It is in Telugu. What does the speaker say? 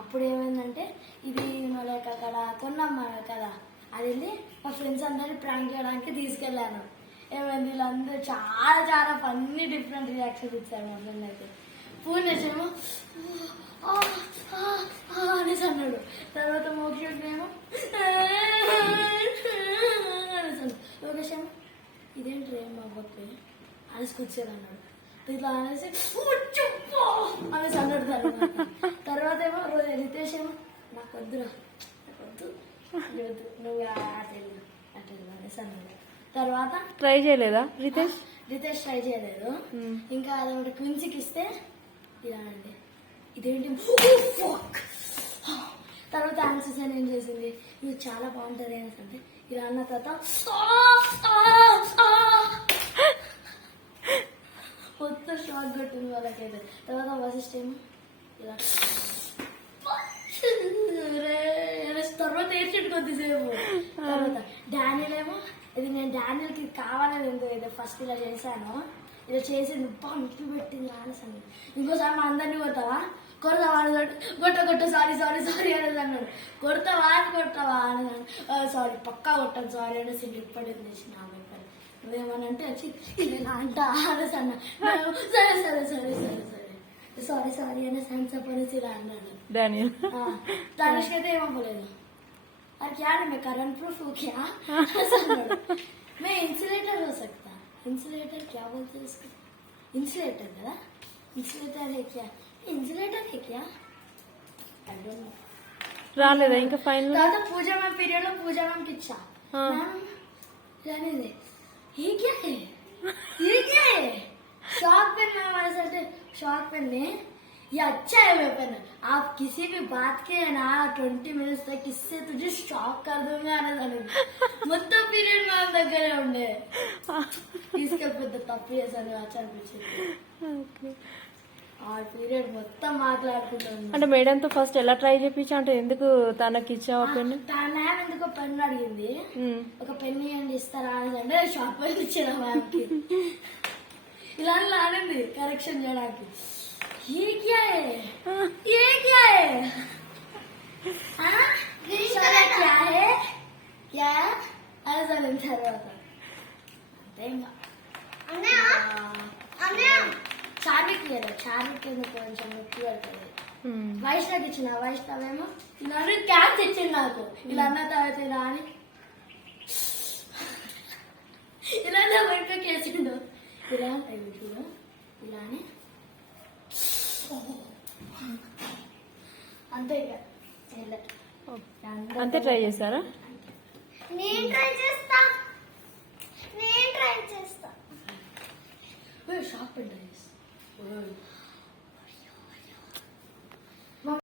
అప్పుడు ఏమైందంటే ఇది లైక్ అక్కడ కొన్నాం కదా, అదేంటి మా ఫ్రెండ్స్ అందరినీ ప్రాంక్ చేయడానికి తీసుకెళ్ళాను. ఏమైంది, వీళ్ళందరూ చాలా చాలా ఫన్నీ డిఫరెంట్ రియాక్షన్స్ ఇచ్చారు. మా ఫ్రెండ్ అయితే పూర్ణేష్ ఏమో అనేసి అన్నాడు. తర్వాత మోక్షేష్ ఏమో అనేసి, లోకేష్ ఏమో ఇదేంటి ఏం అవ్వకపోయి అనేసుకొచ్చారు అన్నాడు. ఇట్లా అనేసి అనేసి అన్నాడు. తర్వాత ఏమో రితేష్ ఏమో నాకు వద్దురా, నాకు వద్దు, నువ్వు అట్లా అనేసి అన్నాడు. తర్వాత ట్రై చేయలేదా రితేష్? రితేష్ ట్రై చేయలేదు. ఇంకా అదొకటి క్విన్సీకి ఇస్తే ఇలా అండి ఇదేంటి. తర్వాత ఆన్సర్స్ ఏం చేసింది, ఇవి చాలా బాగుంటుంది అనేసి అంటే ఇలా అన్న తర్వాత మొత్తం షాక్ కొట్టింది వాళ్ళకైతే. తర్వాత వశిష్ఠ ఏమో ఇలా తర్వాత ఏడ్చెట్టు కొద్దిసేపు. తర్వాత డానియల్ ఏమో ఇది నేను డానియల్కి కావాలని ఏదో ఫస్ట్ ఇలా చేశాను, ఇలా చేసి నువ్వు మిక్కి పెట్టింది రానేసాను. ఇంకోసారి మా అందరినీ కొడతావా కొట్ట సారీ సారీ సారీ అనేది అన్నాడు. కొడతావా అని సారీ పక్కా కొట్టాను సారీ అనేసి ఇప్పటికి తెచ్చిన నువ్వేమనంటే వచ్చి ఇలా అంట అనేసి అన్నా. సరే సరే సరే సరే సరే సారీ సారీ అనేసి హ్యాండ్సప్ అనేసి ఇలా అన్నాడు డానియల్. తనుష్కి అయితే ఏమవ్వలేదు. अरे क्या है, मैं करंट प्रूफ हूँ क्या? मैं इंसुलेटर हो सकता. इंसुलेटर क्या बोलते हैं इसको? इंसुलेटर కదా, इंसुलेटर है क्या? इंसुलेटर है क्या? I don't know. రాలేదా ఇంకా ఫైనల్? తర్వాత పూజ మ్యామ్ పీరియడ్ లో పూజ మ్యామ్ కి ఇచ్చా. మ్యామ్ जाने दे, ये क्या है, ये क्या है? शॉक पेन मैम ऐसे शॉक पेन ने ये अच्छा है वेपन, आप किसी भी बात के ना 20 मिनट्स तक इससे तुझे शॉक कर दूंगा అనేది మొత్తం పీరియడ్ మా దగ్గరే ఉండే. తీసుకెళ్ళి పెద్ద తప్పు చేశాను అనిపించింది. ఆ పీరియడ్ మొత్తం మాట్లాడుకుంటుంది. అంటే మేడంతో ఫస్ట్ ఎలా ట్రై చేయించా, అంటే ఎందుకు తనకి ఇచ్చావా పెన్? మ్యామ్ ఎందుకో పెన్ అడిగింది, ఒక పెన్ ఇవ్వండి ఇస్తారా అని అంటే షాప్ వెళ్ళి ఇచ్చిన మ్యామ్కి. ఇలా ఆడింది కరెక్షన్ చేయడానికి. ये क्या है, ये क्या है, क्या है क्या ऐसा తర్వాత చార్విక్ లేదా చార్విక్ కొంచెం ముక్కు పడుతుంది. వైష్ణవ్ ఇచ్చిన వైష్ణవ్ ఏమో ఇలా క్యాచ్ ఇచ్చింది నాకు. ఇలా అన్న తర్వాత ఇలా అని ఇలా వెంట కేసిండు. ఇలా ఇలా అని అంతే. అంతే ట్రై చేస్తారా? నేను ట్రై చేస్తా షాప్